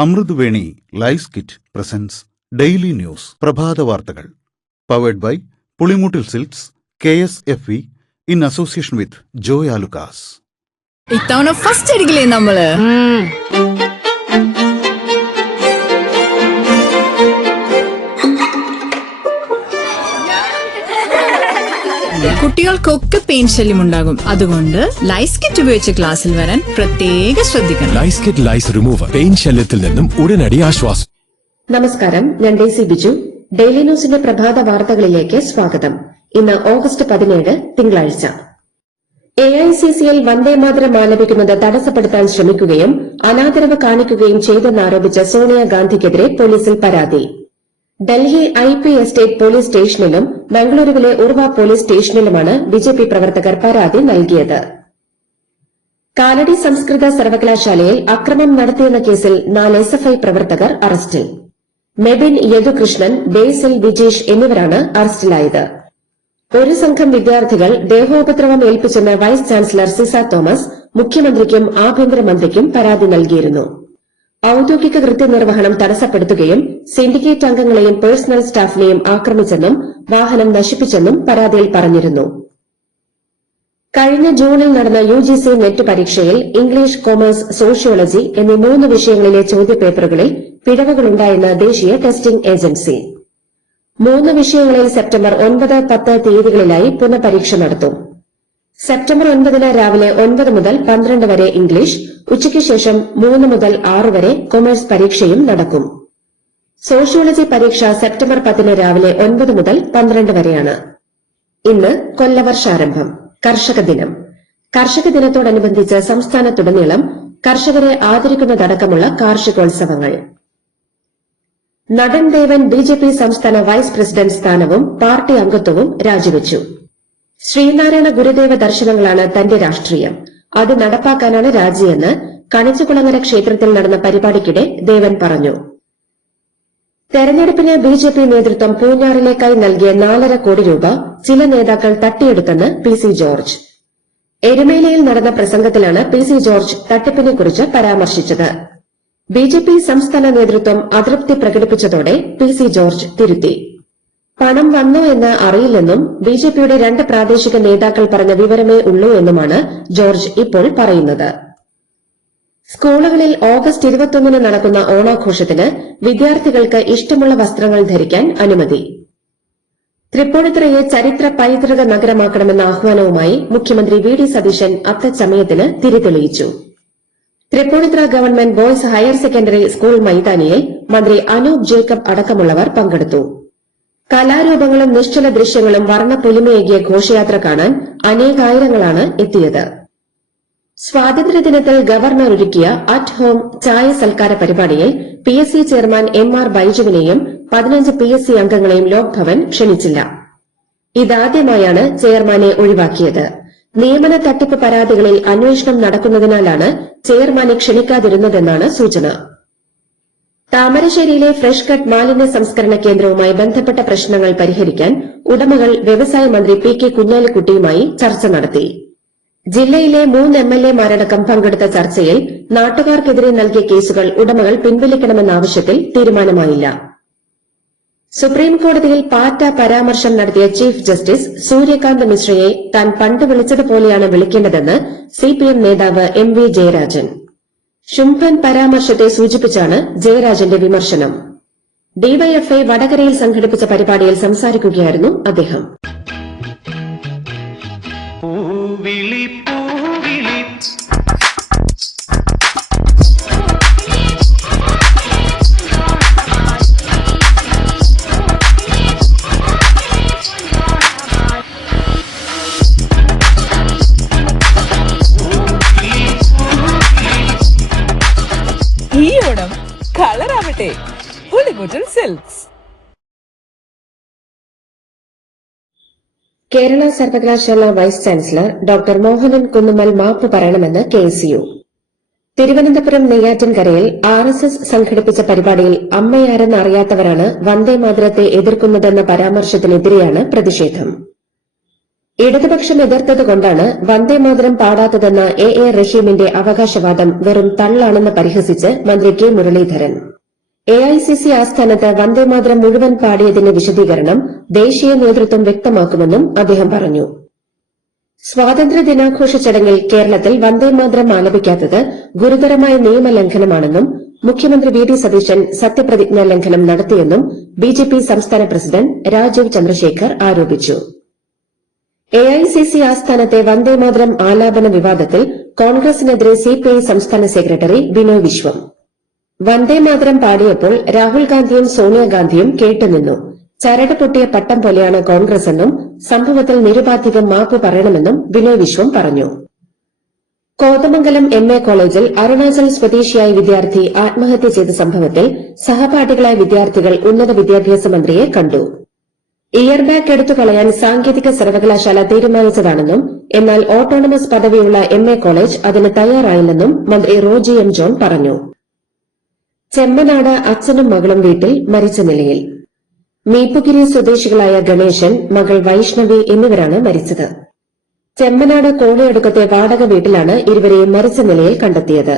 അമൃതവേണി ലൈസ് കിറ്റ് presents daily news പ്രഭാത വാർത്തകൾ powered by Pulimoottil silks KSFE in association with Joy Alukkas. ഇത്തവണ ഫസ്റ്റ് അടിക്കില്ലേ നമ്മള്? കുട്ടികൾക്കൊക്കെ പെയിൻ ശല്യം ഉണ്ടാകും. അതുകൊണ്ട് ലൈസ് കിറ്റ് ഉപയോഗിച്ച് ക്ലാസ്സിൽ വരാൻ പ്രത്യേകം ശ്രദ്ധിക്കണം. ലൈസ് കിറ്റ് ലൈസ് റിമൂവർ പെയിൻ ശല്യത്തിൽ നിന്നും ഉടനടി ആശ്വാസം. നമസ്കാരം, ഞാൻ ഡെയ്സി ബിജു. ഡെയിലി ന്യൂസിന്റെ പ്രഭാത വാർത്തകളിലേക്ക് സ്വാഗതം. ഇന്ന് ഓഗസ്റ്റ് 17 തിങ്കളാഴ്ച. AICCൽ വന്ദേമാതരം ആലപിക്കുന്നത് തടസ്സപ്പെടുത്താൻ ശ്രമിക്കുകയും അനാദരവ് കാണിക്കുകയും ചെയ്തെന്നാരോപിച്ച് സോണിയാഗാന്ധിക്കെതിരെ പോലീസിൽ പരാതി. ഡൽഹി IP എസ്റ്റേറ്റ് പോലീസ് സ്റ്റേഷനിലും ബംഗളൂരുവിലെ ഉർവ പോലീസ് സ്റ്റേഷനിലുമാണ് BJP പ്രവർത്തകർ പരാതി നൽകിയത്. കാലടി സംസ്കൃത സർവകലാശാലയിൽ അക്രമം നടത്തിയെന്ന കേസിൽ 4 SFI പ്രവർത്തകർ അറസ്റ്റിൽ. മെബിൻ യദുകൃഷ്ണൻ, ബേസിൽ വിജേഷ് എന്നിവരാണ് അറസ്റ്റിലായത്. ഒരു സംഘം വിദ്യാർത്ഥികൾ ദേഹോപദ്രവം ഏൽപ്പിച്ചെന്ന് വൈസ് ചാൻസലർ സിസ തോമസ് മുഖ്യമന്ത്രിക്കും ആഭ്യന്തരമന്ത്രിക്കും പരാതി നൽകിയിരുന്നു. ഔദ്യോഗിക കൃത്യനിർവഹണം തടസ്സപ്പെടുത്തുകയും സിൻഡിക്കേറ്റ് അംഗങ്ങളെയും പേഴ്സണൽ സ്റ്റാഫിനെയും ആക്രമിച്ചെന്നും വാഹനം നശിപ്പിച്ചെന്നും പരാതിയിൽ പറഞ്ഞിരുന്നു. കഴിഞ്ഞ ജൂണിൽ നടന്ന UGC നെറ്റ് പരീക്ഷയിൽ ഇംഗ്ലീഷ്, കൊമേഴ്സ്, സോഷ്യോളജി എന്നീ 3 വിഷയങ്ങളിലെ ചോദ്യപേപ്പറുകളിൽ പിഴവുകളുണ്ടായെന്ന് ദേശീയ ടെസ്റ്റിംഗ് ഏജൻസി. 3 വിഷയങ്ങളിൽ സെപ്റ്റംബർ 9, 10 തീയതികളിലായി പുനഃപരീക്ഷ നടത്തും. സെപ്റ്റംബർ 9 രാവിലെ 9 മുതൽ 12 വരെ ഇംഗ്ലീഷ്, ഉച്ചയ്ക്ക് ശേഷം 3 മുതൽ 6 വരെ കൊമേഴ്സ് പരീക്ഷയും നടക്കും. സോഷ്യോളജി പരീക്ഷ സെപ്റ്റംബർ 10 രാവിലെ 9 മുതൽ 12 വരെയാണ്. ഇന്ന് കൊല്ലവർഷാരംഭം, കർഷക ദിനം. കർഷക ദിനത്തോടനുബന്ധിച്ച് സംസ്ഥാനത്തുടനീളം കർഷകരെ ആദരിക്കുന്നതടക്കമുള്ള കാർഷികോത്സവങ്ങൾ. നടൻ ദേവൻ BJP സംസ്ഥാന വൈസ് പ്രസിഡന്റ് സ്ഥാനവും പാർട്ടി അംഗത്വവും രാജിവെച്ചു. ശ്രീനാരായണ ഗുരുദേവ ദർശനങ്ങളാണ് തന്റെ രാഷ്ട്രീയം, അത് നടപ്പാക്കാനാണ് രാജിയെന്ന് കണിച്ചുകുളങ്ങര ക്ഷേത്രത്തിൽ നടന്ന പരിപാടിക്കിടെ ദേവൻ പറഞ്ഞു. തെരഞ്ഞെടുപ്പിന് BJP നേതൃത്വം പൂഞ്ഞാറിലേക്കായി നൽകിയ 4.5 കോടി രൂപ ചില നേതാക്കൾ തട്ടിയെടുത്തെന്ന് PC ജോർജ്. എരുമേലിയിൽ നടന്ന പ്രസംഗത്തിലാണ് PC ജോർജ് തട്ടിപ്പിനെക്കുറിച്ച് പരാമർശിച്ചത്. BJP സംസ്ഥാന നേതൃത്വം അതൃപ്തി പ്രകടിപ്പിച്ചതോടെ PC ജോർജ് തിരുത്തി. പണം വന്നോ എന്ന് അറിയില്ലെന്നും BJPയുടെ 2 പ്രാദേശിക നേതാക്കൾ പറഞ്ഞ വിവരമേ ഉള്ളൂ എന്നുമാണ് ജോർജ് ഇപ്പോൾ പറയുന്നത്. സ്കൂളുകളിൽ ഓഗസ്റ്റ് 21 നടക്കുന്ന ഓണാഘോഷത്തിന് വിദ്യാർത്ഥികൾക്ക് ഇഷ്ടമുള്ള വസ്ത്രങ്ങൾ ധരിക്കാൻ അനുമതി. തൃപ്പൂണിത്തുറയെ ചരിത്ര പൈതൃക നഗരമാക്കണമെന്ന ആഹ്വാനവുമായി മുഖ്യമന്ത്രി VD സതീശൻ അത്തച്ചമയത്തിന് തിരിതെളിയിച്ചു. Thrippunithura government boys higher secondary school മൈതാനിയിൽ മന്ത്രി അനൂപ് ജേക്കബ് അടക്കമുള്ളവർ പങ്കെടുത്തു. കലാരൂപങ്ങളും നിശ്ചല ദൃശ്യങ്ങളും വർണ്ണപ്പൊലിമയേകിയ ഘോഷയാത്ര കാണാൻ അനേകായിരങ്ങളാണ് എത്തിയത്. സ്വാതന്ത്ര്യദിനത്തിൽ ഗവർണർ ഒരുക്കിയ അറ്റ് ഹോം ചായ സൽക്കാര പരിപാടിയിൽ PSC ചെയർമാൻ MR ബൈജുവിനെയും 15 PSC അംഗങ്ങളെയും ലോക്ഭവൻ ക്ഷണിച്ചില്ല. ഇതാദ്യമായാണ് ചെയർമാനെ ഒഴിവാക്കിയത്. നിയമന തട്ടിപ്പ് പരാതികളിൽ അന്വേഷണം നടക്കുന്നതിനാലാണ് ചെയർമാനെ ക്ഷണിക്കാതിരുന്നതെന്നാണ് സൂചന. താമരശ്ശേരിയിലെ ഫ്രഷ് കട്ട് മാലിന്യ സംസ്കരണ കേന്ദ്രവുമായി ബന്ധപ്പെട്ട പ്രശ്നങ്ങൾ പരിഹരിക്കാൻ ഉടമകൾ വ്യവസായ മന്ത്രി PK കുഞ്ഞാലിക്കുട്ടിയുമായി ചർച്ച നടത്തി. ജില്ലയിലെ 3 MLA-മാരടക്കം പങ്കെടുത്ത ചർച്ചയിൽ നാട്ടുകാർക്കെതിരെ നൽകിയ കേസുകൾ ഉടമകൾ പിൻവലിക്കണമെന്ന ആവശ്യത്തിൽ തീരുമാനമായില്ല. സുപ്രീംകോടതിയിൽ പാറ്റ പരാമർശം നടത്തിയ ചീഫ് ജസ്റ്റിസ് സൂര്യകാന്ത് മിശ്രയെ താൻ പണ്ട് വിളിച്ചതുപോലെയാണ് വിളിക്കേണ്ടതെന്ന് CPM നേതാവ് MV ജയരാജൻ. ശുംഭൻ പരാമർശത്തെ സൂചിപ്പിച്ചാണ് ജയരാജന്റെ വിമർശനം. DYFI വടകരയിൽ സംഘടിപ്പിച്ച പരിപാടിയിൽ സംസാരിക്കുകയായിരുന്നു അദ്ദേഹം. ഈ ഓണം കളറാവട്ടെ പുളിമൂട്ടിൽ സിൽക്സ്. കേരള സർവകലാശാല vice chancellor doctor Mohanan Kunnummal മാപ്പ് പറയണമെന്ന് KSU. തിരുവനന്തപുരം നെയ്യാറ്റിൻകരയിൽ RSS സംഘടിപ്പിച്ച പരിപാടിയിൽ അമ്മയാരെന്ന് അറിയാത്തവരാണ് വന്ദേമാതരത്തെ എതിർക്കുന്നതെന്ന പരാമർശത്തിനെതിരെയാണ് പ്രതിഷേധം. ഇടതുപക്ഷം എതിർത്തതുകൊണ്ടാണ് വന്ദേമാതരം പാടാത്തതെന്ന എ റഹീമിന്റെ അവകാശവാദം വെറും തള്ളാണെന്ന് പരിഹസിച്ച് മന്ത്രി കെ മുരളീധരൻ. എഐസിസി ആസ്ഥാനത്ത് വന്ദേമാതരം മുഴുവൻ പാടിയതിന്റെ വിശദീകരണം ദേശീയ നേതൃത്വം വ്യക്തമാക്കുമെന്നും അദ്ദേഹം പറഞ്ഞു. സ്വാതന്ത്ര്യ ദിനാഘോഷ ചടങ്ങിൽ കേരളത്തിൽ വന്ദേമാതരം ആലപിക്കാത്തത് ഗുരുതരമായ നിയമലംഘനമാണെന്നും മുഖ്യമന്ത്രി വി ഡി സതീശൻ സത്യപ്രതിജ്ഞാ ലംഘനം നടത്തിയെന്നും ബിജെപി സംസ്ഥാന പ്രസിഡന്റ് രാജീവ് ചന്ദ്രശേഖർ ആരോപിച്ചു. എഐസിസി ആസ്ഥാനത്തെ വന്ദേമാതരം ആലാപന വിവാദത്തിൽ കോൺഗ്രസിനെതിരെ സിപിഐ സംസ്ഥാന സെക്രട്ടറി ബിനോയ് വിശ്വം. വന്ദേമാതരം പാടിയപ്പോൾ രാഹുൽ ഗാന്ധിയും സോണിയാഗാന്ധിയും കേട്ടുനിന്നു. ചരട് പൊട്ടിയ പട്ടം പോലെയാണ് കോൺഗ്രസ് എന്നും സംഭവത്തിൽ നിരുപാധികം മാപ്പ് പറയണമെന്നും ബിനോയ് വിശ്വം പറഞ്ഞു. കോതമംഗലം എംഎ കോളേജിൽ അരുണാചൽ സ്വദേശിയായ വിദ്യാർത്ഥി ആത്മഹത്യ ചെയ്ത സംഭവത്തിൽ സഹപാഠികളായ വിദ്യാർത്ഥികൾ ഉന്നത വിദ്യാഭ്യാസ മന്ത്രിയെ കണ്ടു. ഇയർ ബാഗ് എടുത്തു കളയാൻ സാങ്കേതിക സർവകലാശാല തീരുമാനിച്ചതാണെന്നും എന്നാൽ ഓട്ടോണമസ് പദവിയുള്ള എംഎ കോളേജ് അതിന് തയ്യാറായില്ലെന്നും മന്ത്രി റോജി എം ജോൺ പറഞ്ഞു. ചെമ്മനാട് അച്ഛനും മകളും വീട്ടിൽ മരിച്ച നിലയിൽ. മീപ്പുഗിരി സ്വദേശികളായ ഗണേശൻ, മകൾ വൈഷ്ണവി എന്നിവരാണ് മരിച്ചത്. ചെമ്മനാട് കോളിയടുക്കത്തെ വാടക വീട്ടിലാണ് ഇരുവരെയും മരിച്ച നിലയിൽ കണ്ടെത്തിയത്.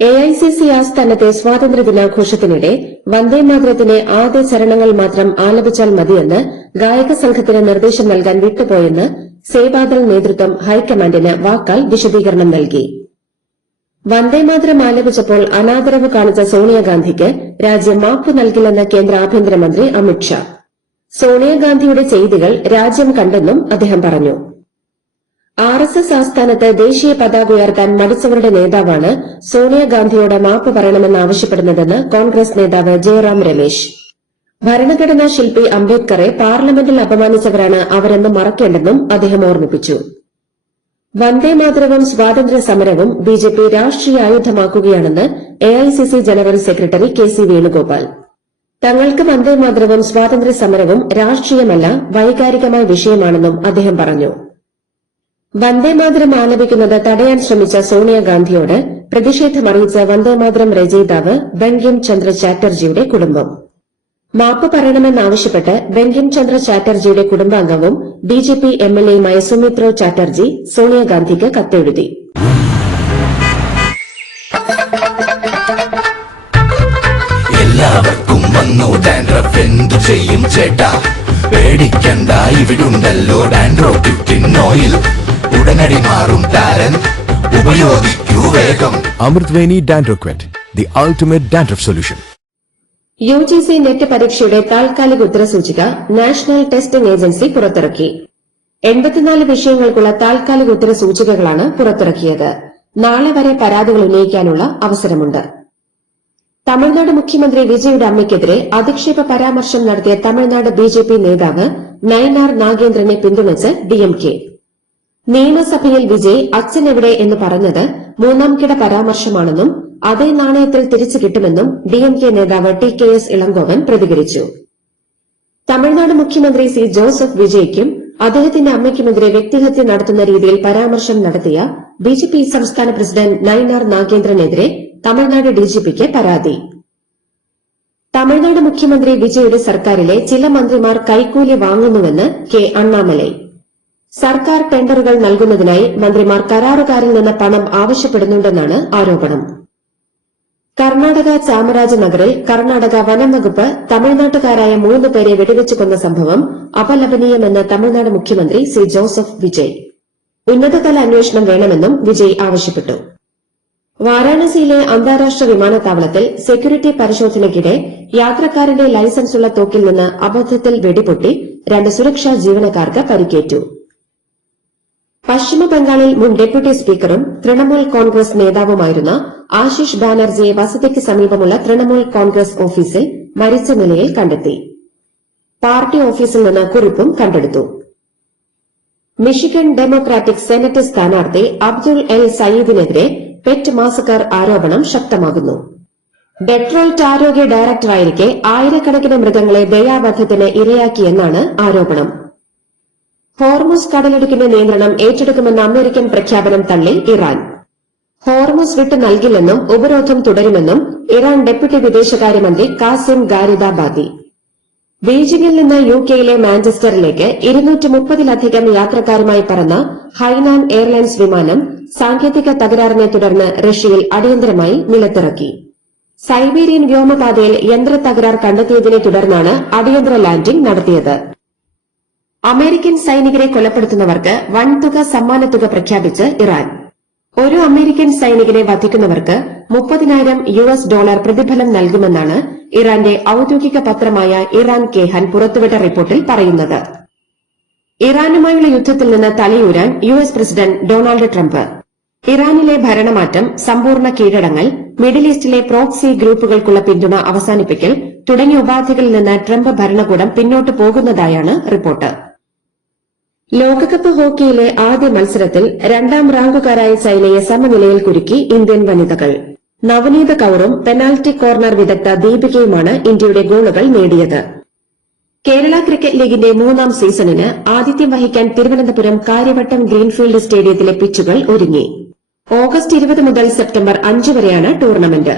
എഐസിസി ആസ്ഥാനത്തെ സ്വാതന്ത്ര്യ ദിനാഘോഷത്തിനിടെ വന്ദേമാതരത്തിന് ആദ്യ ചരണങ്ങൾ മാത്രം ആലപിച്ചാൽ മതിയെന്ന് ഗായക സംഘത്തിന് നിർദ്ദേശം നൽകാൻ വിട്ടുപോയെന്ന് സേവാദൾ നേതൃത്വം ഹൈക്കമാൻഡിന് വാക്കാൽ വിശദീകരണം നൽകി. വന്ദേമാതരം ആലപിച്ചപ്പോൾ അനാദരവ് കാണിച്ച സോണിയാഗാന്ധിക്ക് രാജ്യം മാപ്പ് നൽകില്ലെന്ന് കേന്ദ്ര ആഭ്യന്തരമന്ത്രി അമിത്ഷാ. സോണിയാഗാന്ധിയുടെ ചെയ്തികൾ രാജ്യം കണ്ടെന്നും അദ്ദേഹം പറഞ്ഞു. ആർഎസ്എസ് ആസ്ഥാനത്ത് ദേശീയ പതാക ഉയർത്താൻ മടിച്ചവരുടെ നേതാവാണ് സോണിയാഗാന്ധിയോട് മാപ്പ് പറയണമെന്നാവശ്യപ്പെടുന്നതെന്ന് കോൺഗ്രസ് നേതാവ് ജയറാം രമേശ്. ഭരണഘടനാ ശില്പി അംബേദ്കറെ പാർലമെന്റിൽ അപമാനിച്ചവരാണ് അവരെന്ന് മറക്കേണ്ടെന്നും അദ്ദേഹം ഓർമ്മിപ്പിച്ചു. വന്ദേമാതരവും സ്വാതന്ത്ര്യ സമരവും ബിജെപി രാഷ്ട്രീയ ആയുധമാക്കുകയാണെന്ന് AICC general secretary K C Venugopal. തങ്ങൾക്ക് വന്ദേമാതരവും സ്വാതന്ത്ര്യ സമരവും രാഷ്ട്രീയമല്ല, വൈകാരികമായ വിഷയമാണെന്നും അദ്ദേഹം പറഞ്ഞു. വന്ദേമാതരം ആലപിക്കുന്നത് തടയാൻ ശ്രമിച്ച സോണിയാഗാന്ധിയോട് പ്രതിഷേധമറിയിച്ച വന്ദേമാതരം രചയിതാവ് ബങ്കിം ചന്ദ്ര ചാറ്റർജിയുടെ കുടുംബം. മാപ്പ് പറയണമെന്നാവശ്യപ്പെട്ട് ബങ്കിം ചന്ദ്ര ചാറ്റർജിയുടെ കുടുംബാംഗവും ബിജെപി എംഎൽഎയുമായ സുമിത്രോ ചാറ്റർജി സോണിയാഗാന്ധിക്ക് കത്തെഴുതി. എല്ലാവർക്കും വന്നു ഡാൻഡ്രഫ്, എന്തു ചെയ്യും ചേട്ടാ? പേടിക്കണ്ട, ഇവിടുണ്ടല്ലോ ഡാൻഡ്രോഫിൻ ഓയിൽ. ഉടനടി മാറും ടാലന്റ്, ഉപയോഗിക്കൂ വേഗം. അമൃത്വേനി ഡാൻഡ്രോക്വെറ്റ്, the ultimate dandruff solution. UGC NET പരീക്ഷയുടെ താൽക്കാലിക ഉത്തരസൂചിക നാഷണൽ ടെസ്റ്റിംഗ് ഏജൻസി പുറത്തിറക്കി. 84 വിഷയങ്ങൾക്കുള്ള താൽക്കാലിക ഉത്തരസൂചികകളാണ് പുറത്തിറക്കിയത്. നാളെ വരെ പരാതികൾ ഉന്നയിക്കാനുള്ള അവസരമുണ്ട്. തമിഴ്നാട് മുഖ്യമന്ത്രി വിജയുടെ അമ്മയ്ക്കെതിരെ അധിക്ഷേപ പരാമർശം നടത്തിയ തമിഴ്നാട് ബിജെപി നേതാവ് നയനാർ നാഗേന്ദ്രനെ പിന്തുണച്ച് ഡിഎംകെ. നിയമസഭയിൽ വിജയ് അച്ഛനെവിടെ എന്ന് പറഞ്ഞത് മൂന്നാം കിട പരാമർശമാണെന്നും അതേ നാണയത്തിൽ തിരിച്ചു കിട്ടുമെന്നും ഡിഎംകെ നേതാവ് ടി കെ എസ് ഇളങ്കോവൻ പ്രതികരിച്ചു. തമിഴ്നാട് മുഖ്യമന്ത്രി സി ജോസഫ് വിജയ്ക്കും അദ്ദേഹത്തിന്റെ അമ്മയ്ക്കുമെതിരെ വ്യക്തിഹത്യ നടത്തുന്ന രീതിയിൽ പരാമർശം നടത്തിയ ബിജെപി സംസ്ഥാന പ്രസിഡന്റ് നയനാർ നാഗേന്ദ്രനെതിരെ തമിഴ്നാട് ഡിജിപിക്ക് പരാതി. തമിഴ്നാട് മുഖ്യമന്ത്രി വിജയുടെ സർക്കാരിലെ ചില മന്ത്രിമാർ കൈക്കൂലി വാങ്ങുന്നുവെന്ന് കെ അണ്ണാമലൈ. സർക്കാർ ടെൻഡറുകൾ നൽകുന്നതിനായി മന്ത്രിമാർ കരാറുകാരിൽ നിന്ന് പണം ആവശ്യപ്പെടുന്നുണ്ടെന്നാണ് ആരോപണം. കർണാടക ചാമരാജനഗറിൽ കർണാടക വനം വകുപ്പ് തമിഴ്നാട്ടുകാരായ 3 പേരെ വെടിവെച്ചു കൊന്ന സംഭവം അപലപനീയമെന്ന് തമിഴ്നാട് മുഖ്യമന്ത്രി സി ജോസഫ് വിജയ്. ഉന്നതതല അന്വേഷണം വേണമെന്നും വിജയ് ആവശ്യപ്പെട്ടു. വാരാണസിയിലെ അന്താരാഷ്ട്ര വിമാനത്താവളത്തിൽ സെക്യൂരിറ്റി പരിശോധനയ്ക്കിടെ യാത്രക്കാരന്റെ ലൈസൻസുള്ള തോക്കിൽ നിന്ന് അബദ്ധത്തിൽ വെടിപൊട്ടി 2 സുരക്ഷാ ജീവനക്കാർക്ക് പരിക്കേറ്റു. പശ്ചിമബംഗാളിൽ മുൻ ഡെപ്യൂട്ടി സ്പീക്കറും തൃണമൂൽ കോൺഗ്രസ് നേതാവുമായിരുന്ന ആശിഷ് ബാനർജിയെ വസതിക്ക് സമീപമുള്ള തൃണമൂൽ കോൺഗ്രസ് ഓഫീസിൽ മരിച്ച നിലയിൽ കണ്ടെത്തി. പാർട്ടി ഓഫീസിൽ നിന്ന് കുറിപ്പും കണ്ടെടുത്തു. മിഷിഗൺ ഡെമോക്രാറ്റിക് സെനറ്റ് സ്ഥാനാർത്ഥി അബ്ദുൾ എൽ സയീദിനെതിരെ പെറ്റ് മാസക്കർ ആരോപണം ശക്തമാകുന്നു. ഡെട്രോയിറ്റ് ആരോഗ്യ ഡയറക്ടറായിരിക്കെ ആയിരക്കണക്കിന് മൃഗങ്ങളെ ദയാവധത്തിന് ഇരയാക്കിയെന്നാണ് ആരോപണം. ഹോർമുസ് കടലിടുക്കിന്റെ നിയന്ത്രണം ഏറ്റെടുക്കുമെന്ന അമേരിക്കൻ പ്രഖ്യാപനം തള്ളി ഇറാൻ. ഹോർമുസ് വിട്ടു നൽകില്ലെന്നും ഉപരോധം തുടരുമെന്നും ഇറാൻ ഡെപ്യൂട്ടി വിദേശകാര്യമന്ത്രി കാസിം ഗാരിദാബാദി. ബീജിംഗിൽ നിന്ന് യുകെയിലെ മാഞ്ചസ്റ്ററിലേക്ക് 230-ലധികം യാത്രക്കാരുമായി പറന്ന ഹൈനാൻ എയർലൈൻസ് വിമാനം സാങ്കേതിക തകരാറിനെ തുടർന്ന് റഷ്യയിൽ അടിയന്തരമായി നിലത്തിറക്കി. സൈബീരിയൻ വ്യോമപാതയിൽ യന്ത്ര തകരാർ കണ്ടെത്തിയതിനെ തുടർന്നാണ് അടിയന്തര ലാൻഡിംഗ് നടത്തിയത്. അമേരിക്കൻ സൈനികരെ കൊലപ്പെടുത്തുന്നവർക്ക് വൻതുക സമ്മാനത്തുക പ്രഖ്യാപിച്ച് ഇറാൻ. ഒരു അമേരിക്കൻ സൈനികനെ വധിക്കുന്നവർക്ക് $30,000 പ്രതിഫലം നൽകുമെന്നാണ് ഇറാന്റെ ഔദ്യോഗിക പത്രമായ ഇറാൻ കേഹാൻ പുറത്തുവിട്ട റിപ്പോർട്ടിൽ പറയുന്നത്. ഇറാനുമായുള്ള യുദ്ധത്തിൽ നിന്ന് തലയൂരാൻ യുഎസ് പ്രസിഡന്റ് ഡൊണാൾഡ് ട്രംപ്, ഇറാനിലെ ഭരണമാറ്റം, സമ്പൂർണ്ണ കീഴടങ്ങൽ, മിഡിൽ ഈസ്റ്റിലെ പ്രോക്സി ഗ്രൂപ്പുകൾക്കുള്ള പിന്തുണ അവസാനിപ്പിക്കൽ തുടങ്ങിയ ഉപാധികളിൽ നിന്ന് ട്രംപ് ഭരണകൂടം പിന്നോട്ട് പോകുന്നതായാണ് റിപ്പോർട്ട്. ലോകകപ്പ് ഹോക്കിയിലെ ആദ്യ മത്സരത്തിൽ 2ാം റാങ്കുകാരായ ചൈനയെ സമനിലയിൽ കുരുക്കി ഇന്ത്യൻ വനിതകൾ. നവനീത കൌറും പെനാൽറ്റി കോർണർ വിദഗ്ധ ദീപികയുമാണ് ഇന്ത്യയുടെ ഗോളുകൾ നേടിയത്. കേരള ക്രിക്കറ്റ് ലീഗിന്റെ 3ാം സീസണിന് ആതിഥ്യം വഹിക്കാൻ തിരുവനന്തപുരം കാര്യവട്ടം ഗ്രീൻഫീൽഡ് സ്റ്റേഡിയത്തിലെ പിച്ചുകൾ ഒരുങ്ങി. ഓഗസ്റ്റ് 20 മുതൽ സെപ്റ്റംബർ 5 വരെയാണ് ടൂർണമെന്റ്.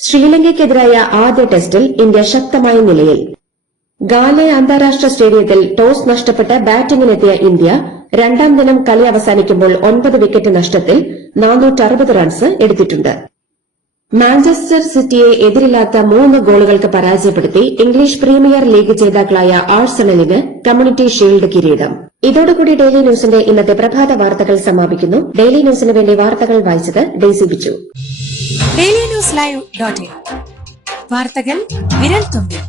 ശ്രീലങ്കയ്ക്കെതിരായ ആദ്യ ടെസ്റ്റിൽ ഇന്ത്യ ശക്തമായ നിലയിൽ. ഗാലെ അന്താരാഷ്ട്ര സ്റ്റേഡിയത്തിൽ ടോസ് നഷ്ടപ്പെട്ട് ബാറ്റിംഗിനെത്തിയ ഇന്ത്യ 2ാം ദിനം കളി അവസാനിക്കുമ്പോൾ 9 വിക്കറ്റ് നഷ്ടത്തിൽ 460 റൺസ് എടുത്തിട്ടുണ്ട്. മാഞ്ചസ്റ്റർ സിറ്റിയെ എതിരില്ലാത്ത 3 ഗോളുകൾക്ക് പരാജയപ്പെടുത്തി ഇംഗ്ലീഷ് പ്രീമിയർ ലീഗ് ജേതാക്കളായ ആഴ്സണലിന് കമ്മ്യൂണിറ്റി ഷീൽഡ് കിരീടം. ഇതോടുകൂടി ഡെയിലി ന്യൂസിന്റെ ഇന്നത്തെ പ്രഭാത വാർത്തകൾ സമാപിക്കുന്നു. ഡെയിലി ന്യൂസിന് വേണ്ടി വാർത്തകൾ വായിച്ചത് Daisy Bichu. Daily news live .in വാർത്തകൾ വിരൽ തുമ്പിൽ.